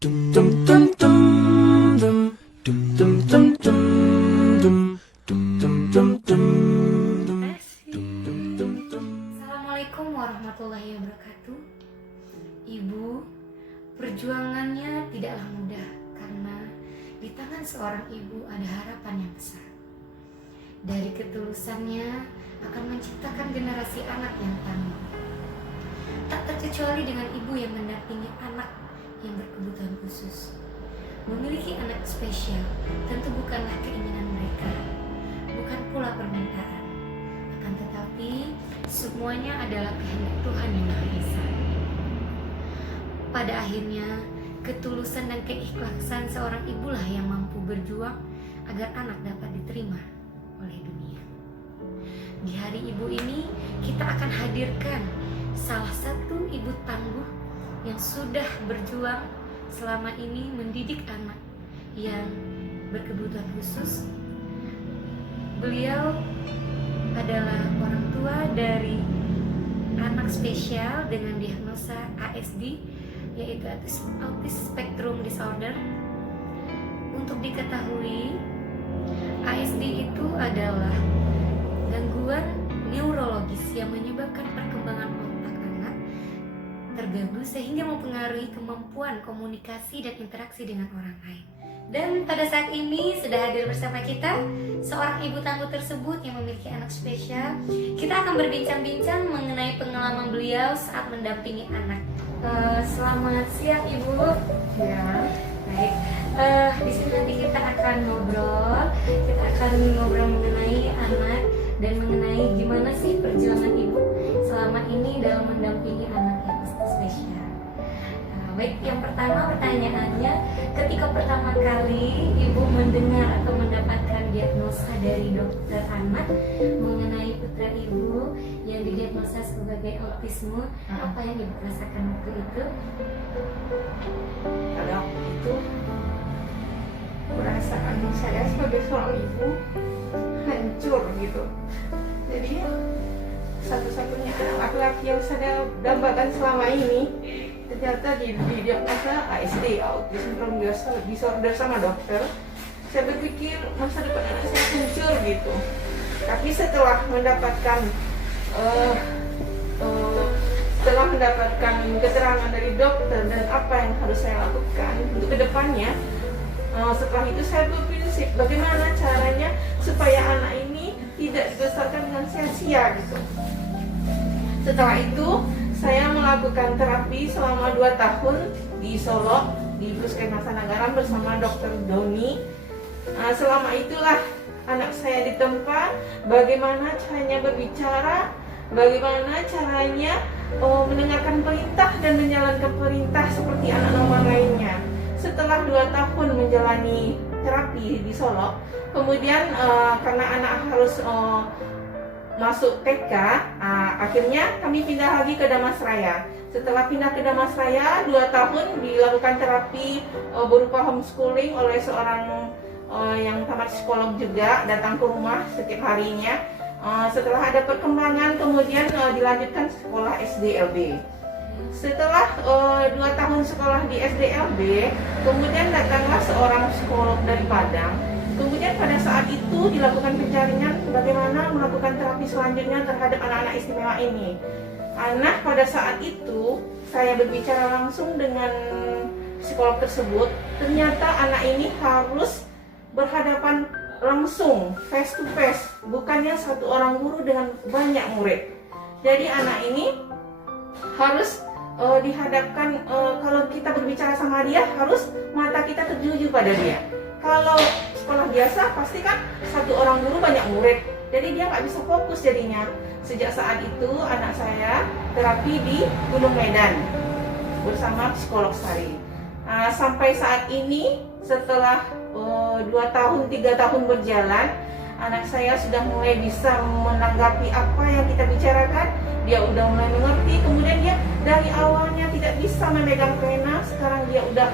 Assalamualaikum warahmatullahi wabarakatuh. Ibu, perjuangannya tidaklah mudah karena di tangan seorang ibu ada harapan yang besar. Dari ketulusannya akan menciptakan generasi anak yang tangguh. Tak terkecuali dengan ibu yang mendampingi anak yang berkebutuhan khusus. Memiliki anak spesial tentu bukanlah keinginan mereka, bukan pula permintaan. Akan tetapi semuanya adalah kehendak Tuhan yang Maha Esa. Pada akhirnya, ketulusan dan keikhlasan seorang ibulah yang mampu berjuang agar anak dapat diterima oleh dunia. Di hari ibu ini, kita akan hadirkan salah satu ibu tangguh yang sudah berjuang selama ini mendidik anak yang berkebutuhan khusus. Beliau adalah orang tua dari anak spesial dengan diagnosa ASD, yaitu Autism Spectrum Disorder. Untuk diketahui, ASD itu adalah gangguan neurologis yang menyebabkan perkembangan otak anak terganggu sehingga mempengaruhi kemampuan komunikasi dan interaksi dengan orang lain. Dan pada saat ini sudah hadir bersama kita seorang ibu tangguh tersebut yang memiliki anak spesial. Kita akan berbincang-bincang mengenai pengalaman beliau saat mendampingi anak. Selamat siang Ibu. Ya, Baik. Di sini nanti kita akan ngobrol mengenai anak dan mengenai gimana sih perjuangan ibu selama ini dalam mendampingi anak yang spesial. Baik, yang pertama pertanyaannya, ketika pertama kali ibu mendengar atau mendapatkan diagnosa dari dokter anak mengenai putra ibu yang didiagnosa sebagai autisme, apa yang ibu rasakan waktu itu? pada waktu itu perasaan saya sebagai seorang ibu hancur gitu. Jadi satu-satunya anak laki-laki yang saya dambakan selama ini ternyata didiagnosa ASD, Autism Spectrum Disorder sama dokter. Saya berpikir masa depan anak saya hancur gitu. Tapi setelah mendapatkan keterangan dari dokter dan apa yang harus saya lakukan untuk kedepannya, setelah itu saya berprinsip bagaimana caranya supaya anak ini tidak dibesarkan dengan sia-sia gitu. Setelah itu saya melakukan terapi selama 2 tahun di Solo, di Puskesmas Nagaran bersama Dr. Doni. Selama itulah anak saya ditempa bagaimana caranya berbicara, bagaimana caranya mendengarkan perintah dan menjalankan perintah seperti anak normal lainnya. Setelah 2 tahun menjalani terapi di Solo, kemudian karena anak harus masuk TK, akhirnya kami pindah lagi ke Damasraya. Setelah pindah ke Damasraya, 2 tahun dilakukan terapi berupa homeschooling oleh seorang yang tamat psikolog juga, datang ke rumah setiap harinya. Setelah ada perkembangan, kemudian dilanjutkan sekolah SDLB. Setelah 2 tahun sekolah di SDLB, kemudian datanglah seorang psikolog dari Padang. Kemudian pada saat itu dilakukan penjaringan bagaimana melakukan terapi selanjutnya terhadap anak-anak istimewa ini. Nah, pada saat itu saya berbicara langsung dengan psikolog tersebut. Ternyata anak ini harus berhadapan langsung, face to face, bukannya satu orang guru dengan banyak murid. Jadi anak ini harus dihadapkan, kalau kita berbicara sama dia harus mata kita tertuju pada dia. Kalau sekolah biasa pasti kan satu orang guru banyak murid, jadi dia nggak bisa fokus jadinya. Sejak saat itu anak saya terapi di Gunung Medan bersama psikolog Sari. Sampai saat ini setelah 2 tahun 3 tahun berjalan, anak saya sudah mulai bisa menanggapi apa yang kita bicarakan. Dia udah mulai mengerti. Kemudian dia dari awalnya tidak bisa memegang pena, sekarang dia udah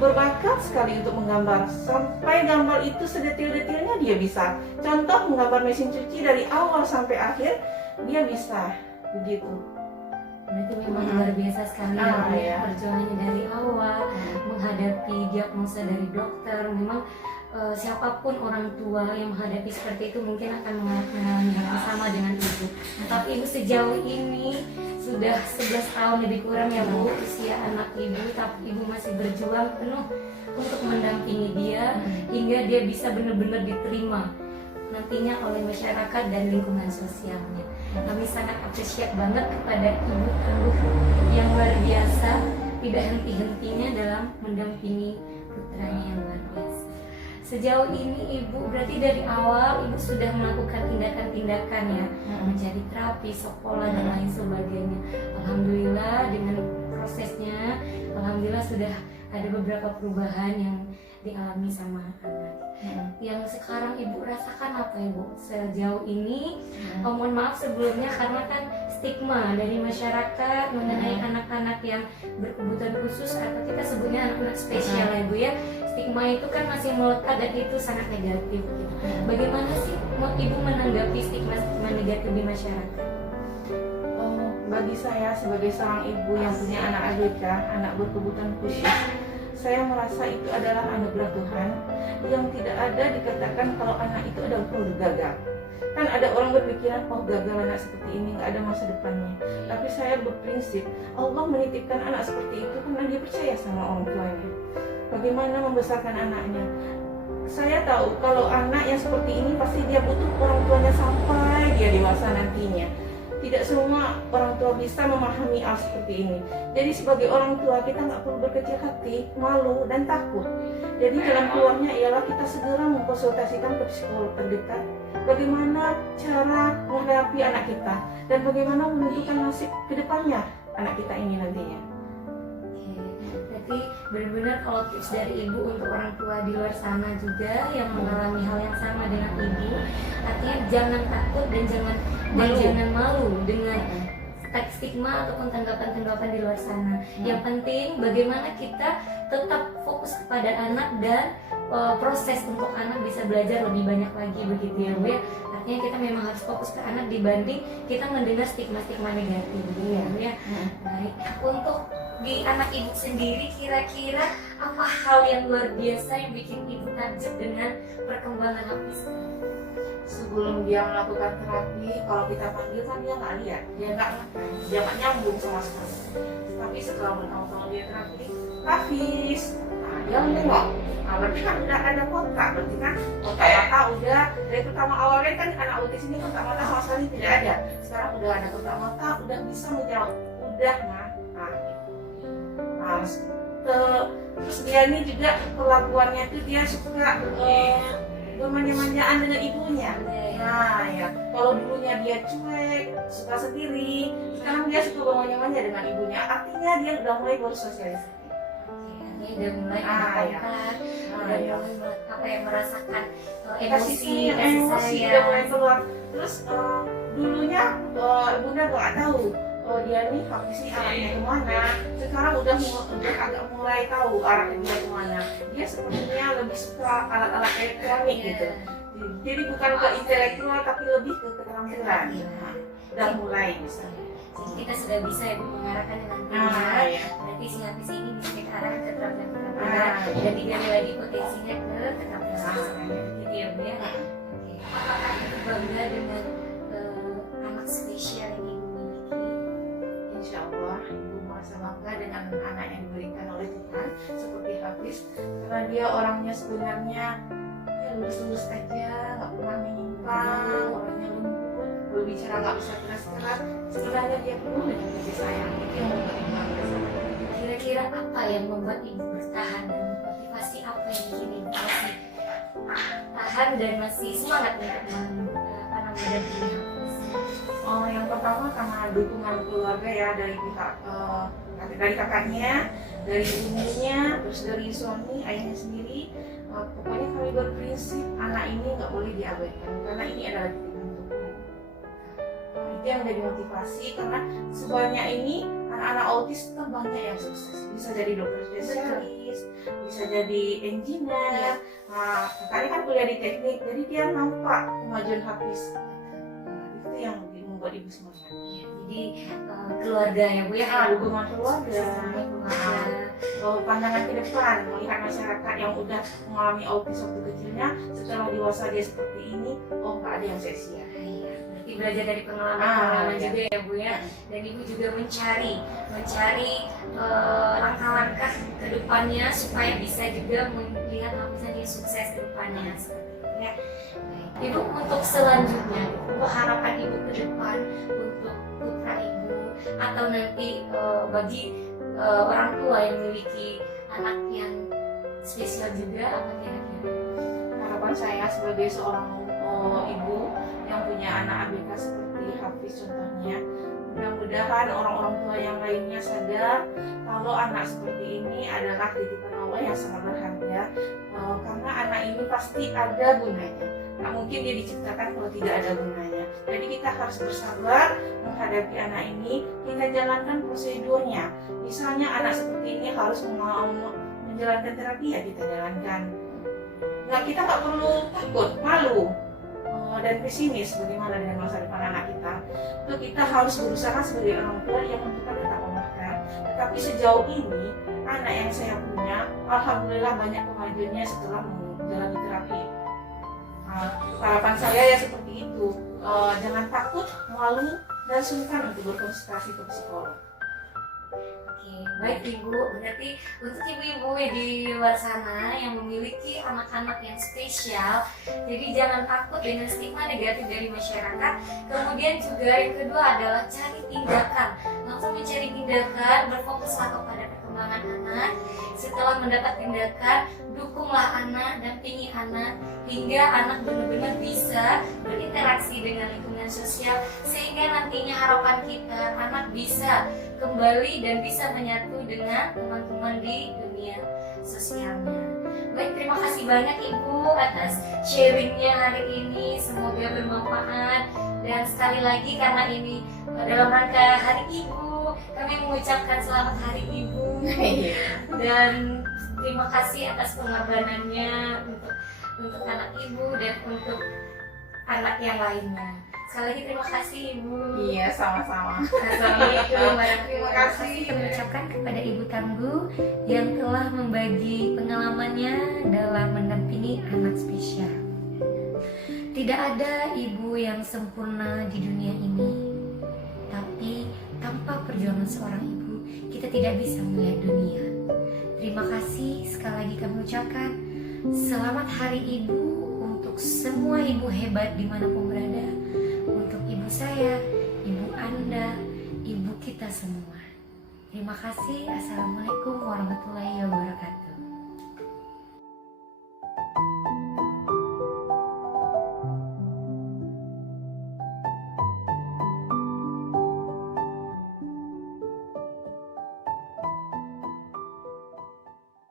berbakat sekali untuk menggambar. Sampai gambar itu sedetil-detilnya dia bisa. Contoh menggambar mesin cuci dari awal sampai akhir dia bisa begitu. Berarti memang luar biasa sekali dalam perjuangannya dari awal menghadapi diagnosa dari dokter. Memang siapapun orang tua yang menghadapi seperti itu mungkin akan mengalami hal yang sama dengan ibu. Tapi ibu sejauh ini sudah 11 tahun lebih kurang ya Bu usia anak ibu, tapi ibu masih berjuang penuh untuk mendampingi dia hingga dia bisa benar-benar diterima nantinya oleh masyarakat dan lingkungan sosialnya. Kami sangat appreciate banget kepada ibu tangguh yang luar biasa, tidak henti-hentinya dalam mendampingi putranya yang luar biasa. Sejauh ini ibu berarti dari awal ibu sudah melakukan tindakan-tindakan ya, mencari terapi, sekolah dan lain sebagainya. Alhamdulillah dengan prosesnya, alhamdulillah sudah ada beberapa perubahan yang dialami sama anak. Yang sekarang ibu rasakan apa ibu sejauh ini? Mohon maaf sebelumnya karena kan stigma dari masyarakat mengenai anak-anak yang berkebutuhan khusus atau kita sebutnya anak-anak spesial ya Bu ya. Stigma itu kan masih melekat dan itu sangat negatif gitu. Bagaimana sih ibu menanggapi stigma negatif di masyarakat? Bagi saya sebagai seorang ibu yang punya anak ABK, anak berkebutuhan khusus, saya merasa itu adalah anugerah Tuhan yang tidak ada dikatakan kalau anak itu adalah produk gagal. Kan ada orang berpikiran, oh gagal anak seperti ini, nggak ada masa depannya. Tapi saya berprinsip, Allah menitipkan anak seperti itu karena dia percaya sama orang tuanya. Bagaimana membesarkan anaknya? Saya tahu kalau anak yang seperti ini pasti dia butuh orang tuanya sampai dia dewasa nantinya. Tidak semua orang tua bisa memahami hal seperti ini. Jadi sebagai orang tua kita nggak perlu berkecil hati, malu dan takut. Jadi jalan keluarnya ialah kita segera mengkonsultasikan ke psikolog terdekat. Bagaimana cara menghadapi anak kita dan bagaimana menentukan nasib kedepannya anak kita ini nantinya. Berarti benar-benar kalau tips dari ibu untuk orang tua di luar sana juga yang mengalami hal yang sama dengan ibu, artinya jangan takut dan jangan malu dengan stigma ataupun tanggapan-tanggapan di luar sana. Yang penting bagaimana kita tetap fokus kepada anak dan proses untuk anak bisa belajar lebih banyak lagi begitu ya Bu ya. Artinya kita memang harus fokus ke anak dibanding kita mendengar stigma-stigma negatif ya. Baik, untuk di anak ibu sendiri kira-kira apa hal yang luar biasa yang bikin ibu takjub dengan perkembangan Hafiz? Sebelum dia melakukan terapi, kalau kita panggil kan dia nggak lihat, dia nggak nyambung sama sekali. Tapi setelah bertahun-tahun dia terapi, Hafiz, nah dia nengok. Nah, berarti kan udah ada kontak, berarti kan kontak mata udah dari pertama awalnya kan anak autis ini kontak mata sama sekali tidak ada. Sekarang udah ada kontak mata, udah bisa menjawab, udah terus dia ini juga kelakuannya tuh dia suka bermanja-manjaan dengan ibunya. Nah ya, kalau dulunya dia cuek, suka sendiri, sekarang dia suka bermanja-manja dengan ibunya. Artinya dia udah mulai bersosialisasi. Dia udah mulai kontak, udah mulai merasakan emosi udah mulai keluar. Terus dulunya bunda nggak tahu. Dia nih Hafiz arahnya kemana. Sekarang udah agak mulai tahu arahnya dia kemana. Dia sepertinya lebih suka alat-alat elektronik gitu. Jadi bukan ke intelektual tapi lebih ke keterampilan. Udah mulai bisa. Jadi kita sudah bisa ya mengarahkan nantinya. Berarti si Hafiz ini bisa kita arahkan ke keterampilan dan digali lagi potensinya ke keterampilan. Gitu ya Bu ya. Apakah ibu bangga dengan anak spesial ini? Insya Allah ibu merasa bangga dengan anak yang diberikan oleh Tuhan seperti Hafiz, karena dia orangnya sebenarnya ya lurus-lurus aja, nggak pernah menyimpang, orangnya lembut, berbicara nggak bisa keras-keras, sebenarnya dia penuh dengan kasih sayang. Itu yang membuat ibu bangga sama dia. Kira-kira apa yang membuat ibu bertahan dan motivasi apa yang bikin ibu masih tahan dan masih semangat untuk mendampingi Hafiz? Yang pertama karena dukungan keluarga ya, dari pihak dari kakaknya, dari ibunya, terus dari suami, ayahnya sendiri. Pokoknya kami berprinsip anak ini nggak boleh diabaikan karena ini adalah titipan Tuhan. Itu yang menjadi motivasi karena sebanyak ini anak-anak autis kan banyak yang sukses, bisa jadi dokter spesialis, bisa jadi engineer. Nah, kakaknya kan kuliah di teknik, jadi dia nampak kemajuan Hafiz. Itu yang membuat ibu semangat. Jadi keluarga ya Bu ya, dukungan keluarga. pandangan ke depan melihat masyarakat yang udah mengalami autis waktu kecilnya, setelah dewasa dia seperti ini, oh nggak ada yang sia-sia. Iya, berarti belajar dari pengalaman-pengalaman juga ya Bu ya. Dan Ibu juga mencari langkah-langkah ke depannya supaya bisa juga melihat lapisan dia sukses ke depannya seperti itu ya. Baik. Ibu, untuk selanjutnya, untuk harapan Ibu ke depan untuk putra Ibu atau nanti bagi orang tua yang memiliki anak yang spesial juga, apa kira-kira? Harapan saya sebagai seorang ibu yang punya anak ABK seperti Hafiz contohnya, mudah-mudahan orang-orang tua yang lainnya sadar kalau anak seperti ini adalah titipan Allah yang sangat berharga, karena anak ini pasti ada gunanya. Nggak mungkin dia diciptakan kalau tidak ada gunanya. Jadi kita harus bersabar menghadapi anak ini, kita jalankan prosedurnya. Misalnya anak seperti ini harus menjalankan terapi, ya kita jalankan. Nah, kita nggak perlu takut, malu, dan pesimis bagaimana dengan masa depan anak kita. Itu kita harus berusaha sebagai orang tua yang menentukan tetap memaafkan. Tetapi sejauh ini anak yang saya punya, alhamdulillah banyak kemajuannya setelah menjalani terapi. Harapan saya ya seperti itu, jangan takut, malu, dan sungkan untuk berkonsultasi ke psikolog. Oke, baik Ibu. Berarti untuk ibu-ibu di luar sana yang memiliki anak-anak yang spesial, jadi jangan takut dengan stigma negatif dari masyarakat. Kemudian juga yang kedua adalah cari tindakan, langsung mencari tindakan, berfokuslah kepada perkembangan anak. Setelah mendapat tindakan, dukunglah anak, dampingi anak hingga anak benar-benar bisa berinteraksi dengan lingkungan sosial, sehingga nantinya harapan kita anak bisa kembali dan bisa menyatu dengan teman-teman di dunia sosialnya. Baik, terima kasih banyak Ibu atas sharingnya hari ini, semoga bermanfaat. Dan sekali lagi karena ini dalam rangka Hari Ibu, kami mengucapkan selamat Hari Ibu. Dan terima kasih atas pengorbanannya untuk anak Ibu dan untuk anak yang lainnya. Sekali lagi terima kasih Ibu. Iya, sama-sama. Assalamualaikum Terima kasih. Kami ucapkan kepada Ibu Tangguh yang telah membagi pengalamannya dalam mendampingi anak spesial. Tidak ada ibu yang sempurna di dunia ini, tapi tanpa perjuangan seorang ibu, kita tidak bisa melihat dunia. Terima kasih sekali lagi kami ucapkan selamat Hari Ibu untuk semua ibu hebat dimanapun berada, untuk ibu saya, ibu Anda, ibu kita semua. Terima kasih. Assalamualaikum warahmatullahi wabarakatuh.